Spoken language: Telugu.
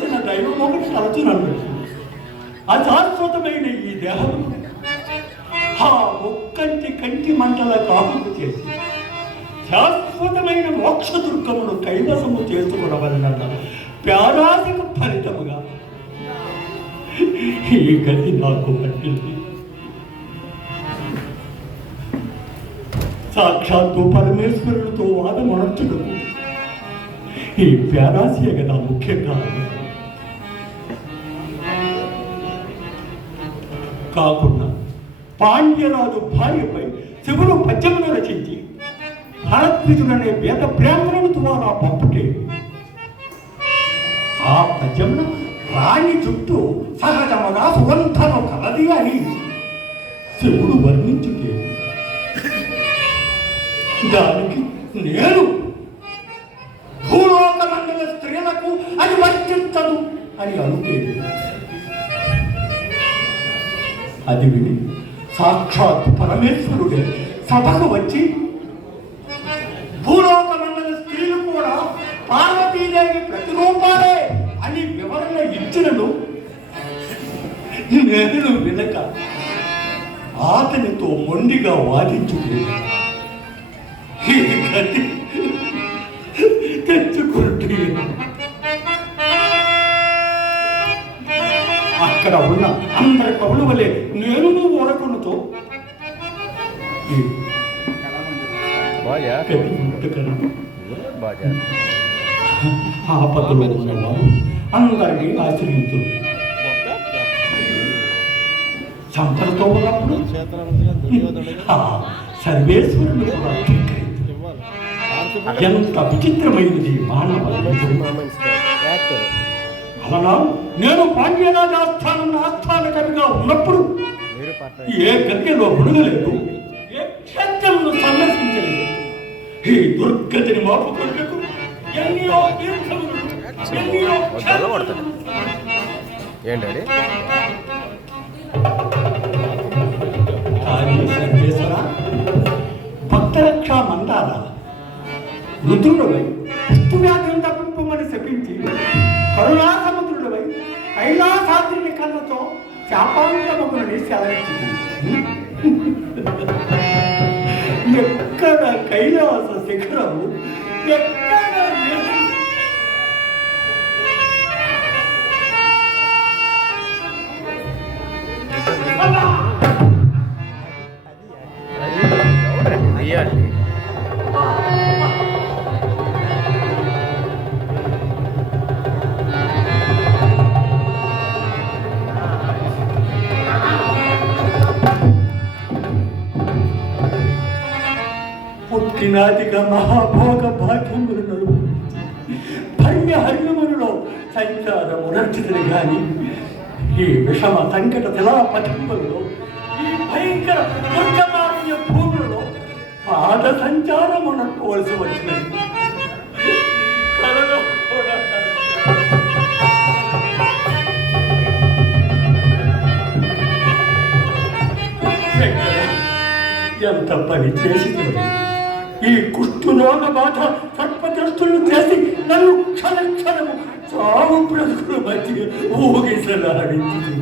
తలచిన దైవం ఒకటి తలచునను. అశాశ్వతమైన ఈ దేహం ఆ ఒక్కంటి కంటి మంటల కాపుకు చేసి శాశ్వతమైన మోక్ష దుర్గమును కైవసము చేసుకునవలనన్న ప్యారాసిక ఫలితముగా ఈ గతి నాకు పట్టింది. సాక్షాత్తు పరమేశ్వరుడితో వాదమనర్చుటకు ఈ ప్యారాసియ కదా ముఖ్యంగా. కాకుండా పాండ్యరాజు భార్యపై శివుడు పద్యమును రచించి భరద్విజుడనే వేద బ్రాహ్మణుడు ద్వారా పంపుటే ఆ పద్యమును రాణి చుట్టూ సహజముగా సుగంధము కలది అని శివుడు వర్ణించుటే దానికి నేను భూలోక మండల స్త్రీలకు అది వర్తించదు అని అనుకేది. అది విని సాక్షాత్ పరమేశ్వరుడే సభకు వచ్చి భూలోక మండల స్త్రీలు కూడా పార్వతీదేవి ప్రతిరూపాలే అని వివరణ ఇచ్చినను నేను వినక అతనితో మొండిగా వాదించుకుని తెచ్చుకుంటే అక్కడ ఉన్న అందరి కవుల వలె నేను ఓడకొనుతో ఆపదలో ఉన్నవారు అందరినీ ఆశ్రయించు. సంపదతో ఉన్నప్పుడు సర్వేశ్వరుడు కూడా ఎంత విచిత్రమైనది మానవ. అలా నేను పాండ్యరాజ ఆస్థాన కవిగా ఉన్నప్పుడు ఏ గద్యలో మునగలేదు, ఏ క్షేత్రంలో సందర్శించలేదు. ఈ దుర్గతిని మాపుకొరకు ఎన్నో తీర్థములు, ఎన్నో సర్వేశ్వర భక్తరక్ష మందాల రుద్రుడవై కుష్ఠవ్యాధిని తప్పింపమని శపించి కరుణా సముద్రుడవై కైలాసాద్రిని కళ్ళతో శాపాంతమగునని సెలవించింది. ఎక్కడ కైలాస శిఖరము, ఎక్కడ పుట్టినాదిగా మహాభోగ భాగ్యములను భర్య హర్యములలో సంచారం ఉనర్చితని గాని ఈ విషమ సంకట శిలాపథములలో ఈ భయంకర దుర్గమార్య భూములలో పాద సంచారం ఉనర్కోవలసి వచ్చినది. కలలో కూడా ఎంత పని చేసి ఈ కుష్ఠరోగ బాధ సర్పద్రస్తులను చేసి నన్ను క్షణక్షణము చావు బ్రతుకుల మధ్య ఊగిసలాడించి